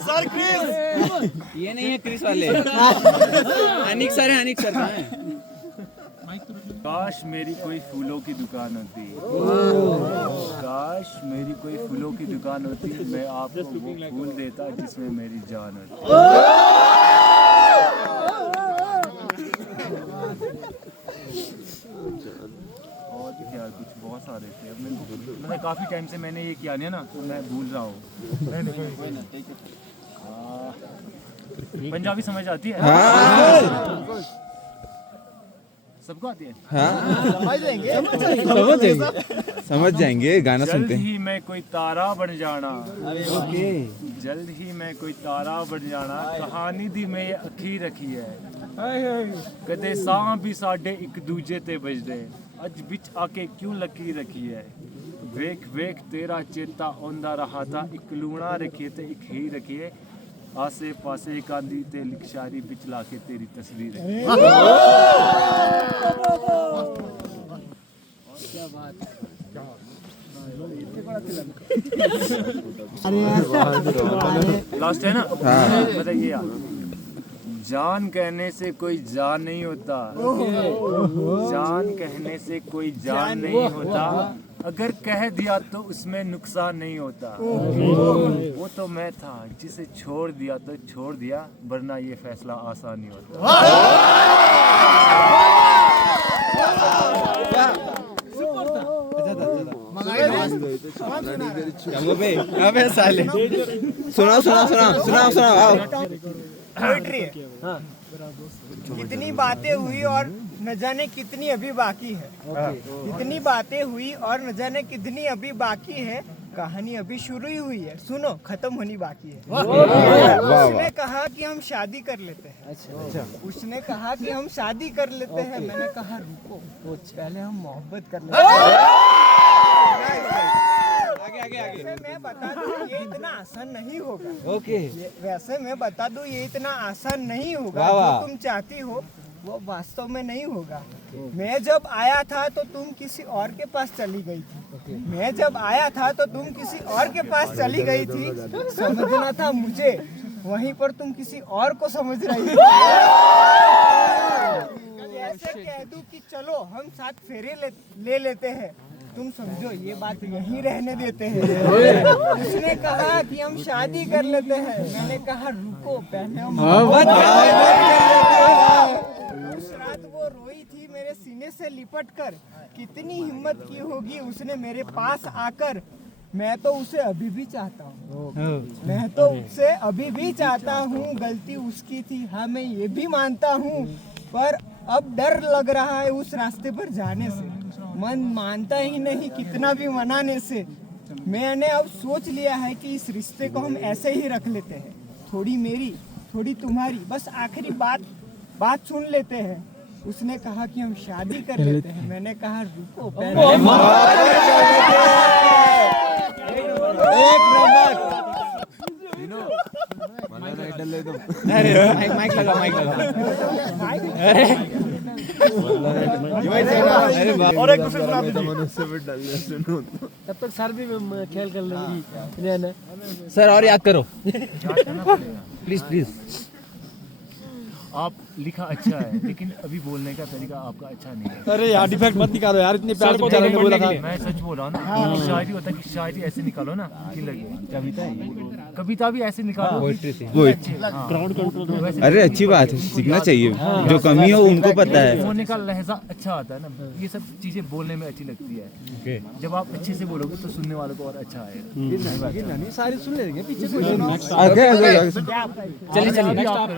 Sir Chris, ये नहीं है क्रिस वाले। अनिक सर है, अनिक सर कहाँ है? काश मेरी कोई फूलों की दुकान होती, काश मेरी कोई फूलों की दुकान होती, मैं आपको वो फूल देता जिसमें मेरी जान होती। और भी क्या कुछ बहुत सारे थे, अब मैंने काफ़ी टाइम से मैंने ये किया नहीं ना, तो मैं भूल रहा हूँ। पंजाबी समझ आती है? सबको आती है? समझ जाएंगे गाना जल्द सुनते हैं। ही मैं कोई तारा बन जाना, जल्द ही मैं कोई तारा बन जाना, कहानी दी मैं ये अखी रखी है, कदे सां भी साडे एक दूजे ते बजदे, अज बिच आके क्यों लकी रखी है, वेख वेख तेरा चेता ओंदा रहा था, एक लूणा रखिए ते एक ही रखिए, आसे पासे कांदी ते लिखशारी बिच लाके तेरी तस्वीर है। क्या बात है। लास्ट है ना? बताइए यार, जान कहने से कोई जान नहीं होता, जान कहने से कोई जान नहीं होता, अगर कह दिया तो उसमें नुकसान नहीं होता, वो तो मैं था जिसे छोड़ दिया तो छोड़ दिया, वरना ये फैसला आसान नहीं होता। अबे साले, सुनाओ आओ। पोएट्री है। कितनी बातें हुई और न जाने कितनी अभी बाकी है, कितनी बातें हुई और न जाने कितनी अभी बाकी है, कहानी अभी शुरू ही हुई है, सुनो खत्म होनी बाकी है। उसने कहा कि हम शादी कर लेते हैं, उसने कहा कि हम शादी कर लेते हैं, मैंने कहा रुको पहले हम मोहब्बत कर लेते हैं। वैसे मैं बता दूं ये इतना आसान नहीं होगा। वैसे मैं बता दूं ये इतना आसान नहीं होगा, जो तुम चाहती हो वो वास्तव में नहीं होगा। मैं जब आया था तो तुम किसी और के पास चली गई थी, मैं जब आया था तो तुम किसी और के पास चली गई थी, समझना था मुझे, वहीं पर तुम किसी और को समझ रही थी। ऐसे कह दूं कि चलो हम साथ फेरे ले लेते हैं, तुम समझो ये बात यहीं रहने देते हैं। उसने कहा कि हम शादी कर लेते हैं, मैंने कहा रुको पहले हम मोहब्बत कर लेते हैं। उस रात वो रोई थी मेरे सीने से लिपट कर, कितनी हिम्मत की होगी उसने मेरे पास आकर, मैं तो उसे अभी भी चाहता हूँ, मैं तो उसे अभी भी चाहता हूँ, गलती उसकी थी हाँ मैं ये भी मानता हूँ, पर अब डर लग रहा है उस रास्ते पर जाने से, मन मानता ही नहीं कितना भी मनाने से। मैंने अब सोच लिया है कि इस रिश्ते को हम ऐसे ही रख लेते हैं, थोड़ी मेरी थोड़ी तुम्हारी, बस आखिरी बात सुन लेते हैं। उसने कहा कि हम शादी कर लेते हैं, मैंने कहा रुको पहले माइक लगा। और एक दूसरे सुना तब तक सर भी खेल कर लेंगे। सर और याद करो प्लीज। आप लिखा अच्छा है, लेकिन अभी बोलने का तरीका आपका अच्छा नहीं है। अरे यार डिफेक्ट मत निकालो यार, इतने प्यार से बेचारे ने बोला था। मैं सच बोल रहा हूँ ना, कि शायरी होता है कि शायरी ऐसे निकालो ना कि लगे, कविता है कविता भी ऐसे निकालो। ग्राउंड कंट्रोल, अरे अच्छी बात है, सीखना चाहिए, जो कमी हो उनको पता है। बोलने का लहजा अच्छा आता है ना, ये सब चीजें बोलने में अच्छी लगती है। जब आप अच्छे से बोलोगे तो सुनने वालों को और अच्छा आएगा। सारी सुन लेंगे पीछे चलिए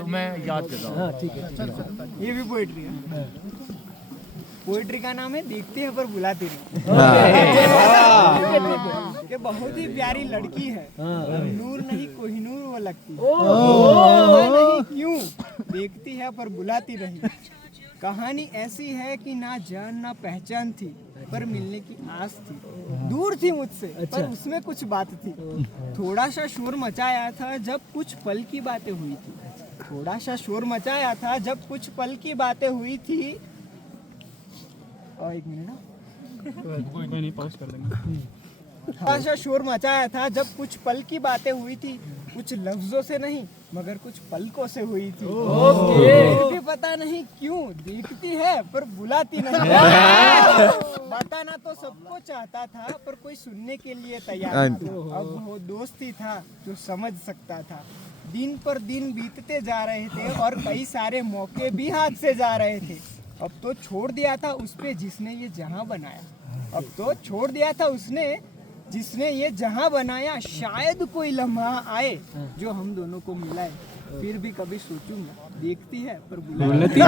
मैं याद कर रहा हूँ। ठीक है, ये भी पोएट्री है। पोएट्री का नाम है देखते हैं पर बुलाते नहीं। कि बहुत ही प्यारी लड़की है, नूर नहीं कोहिनूर वो लगती, नहीं क्यों देखती है पर बुलाती रही। कहानी ऐसी है कि ना जान ना पहचान थी, पर मिलने की आस थी, दूर थी मुझसे पर उसमें कुछ बात थी। थोड़ा सा शोर मचाया था जब कुछ पल की बातें हुई थी, थोड़ा सा शोर मचाया था जब कुछ पल की बातें हुई थी। और एक मिनट ना, ऐसा शोर मचाया था जब कुछ पल की बातें हुई थी, कुछ लफ्जों से नहीं मगर कुछ पलकों से हुई थी। फिर भी पता नहीं क्यों देखती है पर बुलाती नहीं। बताना तो सबको चाहता था पर कोई सुनने के लिए तैयार न था। अब वो दोस्त ही था जो समझ सकता था। दिन पर दिन बीतते जा रहे थे और कई सारे मौके भी हाथ से जा रहे थे। अब तो छोड़ दिया था उस पे जिसने ये जहां बनाया। अब तो छोड़ दिया था उसने जिसने ये जहां बनाया। शायद कोई लम्हा आए जो हम दोनों को मिलाए। फिर भी कभी सोचूंगा देखती है पर बुलाती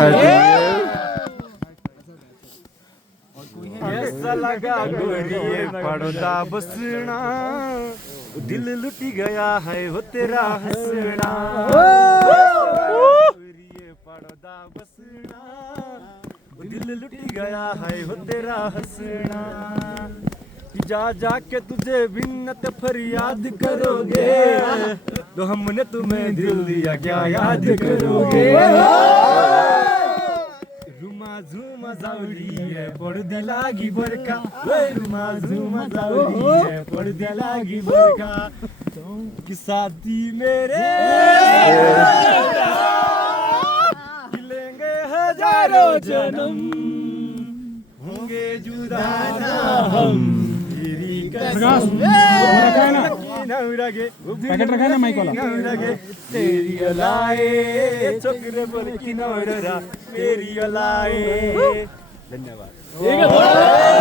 ऐसा लगा गोरिये पड़ोदा बसना, दिल लुट गया है वो तेरा हंसना। गोरिये पड़ोदा बसना, दिल लुट गया है वो तेरा हंसना। जा जाके तुझे बिन्नत फरियाद करोगे, तो हमने तुम्हें दिल दिया क्या याद करोगे। रुमा झुमा जावरी है पडदी लागी बरका, रुमा झुमा जावरी है पडदी लागी बरका। कि साथी मेरे मिलेंगे हजारों जन्म, होंगे जुदा ना हम तेरी कसम। पैकेट रखा है ना माइक वाला। तेरी अलाए छोकरे बोल की नौरा तेरी अलाए। धन्यवाद।